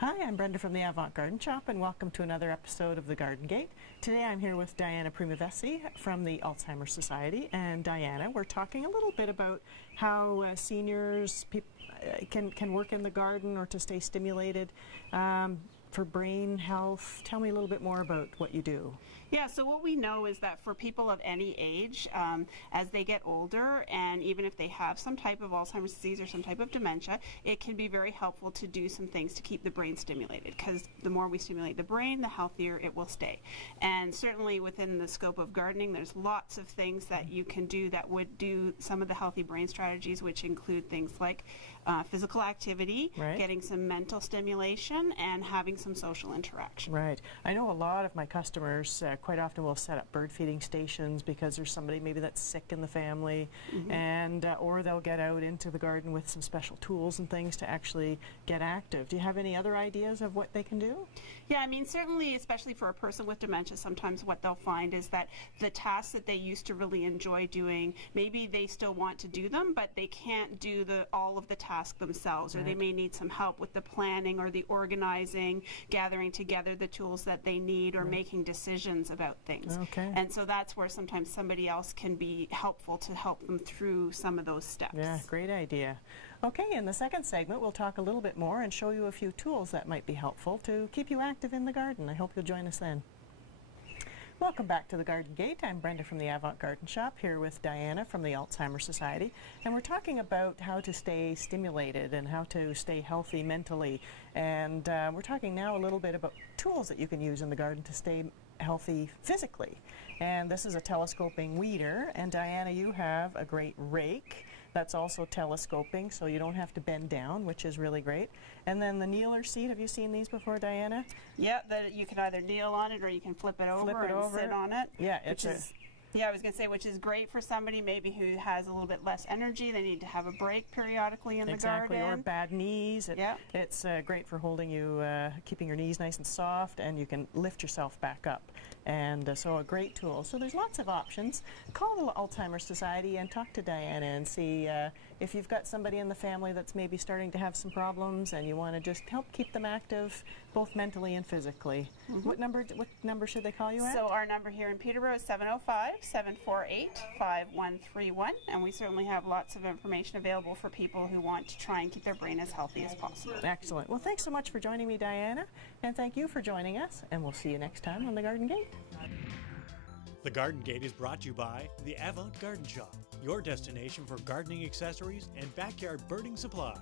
Hi, I'm Brenda from the Avant Garden Shop, and welcome to another episode of The Garden Gate. Today I'm here with Diana Primavesi from the Alzheimer Society. And Diana, we're talking a little bit about how seniors can work in the garden or to stay stimulated for brain health. Tell me a little bit more about what you do. Yeah, so what we know is that for people of any age, as they get older, and even if they have some type of Alzheimer's disease or some type of dementia, it can be very helpful to do some things to keep the brain stimulated, because the more we stimulate the brain, the healthier it will stay. And certainly within the scope of gardening, there's lots of things that you can do that would do some of the healthy brain strategies, which include things like physical activity, Right. getting some mental stimulation, and having some social interaction. Right. I know a lot of my customers quite often will set up bird feeding stations because there's somebody maybe that's sick in the family, and or they'll get out into the garden with some special tools and things to actually get active. Do you have any other ideas of what they can do? Yeah, I mean, certainly, especially for a person with dementia, sometimes what they'll find is that the tasks that they used to really enjoy doing, maybe they still want to do them, but they can't do all of the tasks themselves, or they may need some help with the planning or the organizing, gathering together the tools that they need, or making decisions about things. Okay. And so that's where sometimes somebody else can be helpful to help them through some of those steps. Yeah, great idea. Okay, in the second segment, we'll talk a little bit more and show you a few tools that might be helpful to keep you active in the garden. I hope you'll join us then. Welcome back to the Garden Gate. I'm Brenda from the Avant Garden Shop, here with Diana from the Alzheimer Society, and we're talking about how to stay stimulated and how to stay healthy mentally. And we're talking now a little bit about tools that you can use in the garden to stay healthy physically. And this is a telescoping weeder, and Diana, you have a great rake that's also telescoping, so you don't have to bend down, which is really great. And then the kneeler seat, have you seen these before, Diana? Yeah, that you can either kneel on it or you can flip it over and sit on it. Yeah, Yeah, I was going to say, which is great for somebody maybe who has a little bit less energy. They need to have a break periodically in the garden. Exactly, or bad knees. Yeah. It's great for holding you, keeping your knees nice and soft, and you can lift yourself back up. And so a great tool. So there's lots of options. Call the Alzheimer's Society and talk to Diana and see if you've got somebody in the family that's maybe starting to have some problems and you want to just help keep them active, both mentally and physically. What number should they call you at? So our number here in Peterborough is 705-748-5131, and we certainly have lots of information available for people who want to try and keep their brain as healthy as possible. Excellent. Well, thanks so much for joining me, Diana, and thank you for joining us, and we'll see you next time on the Garden Gate. The Garden Gate is brought to you by the Avant Garden Shop, your destination for gardening accessories and backyard birding supplies.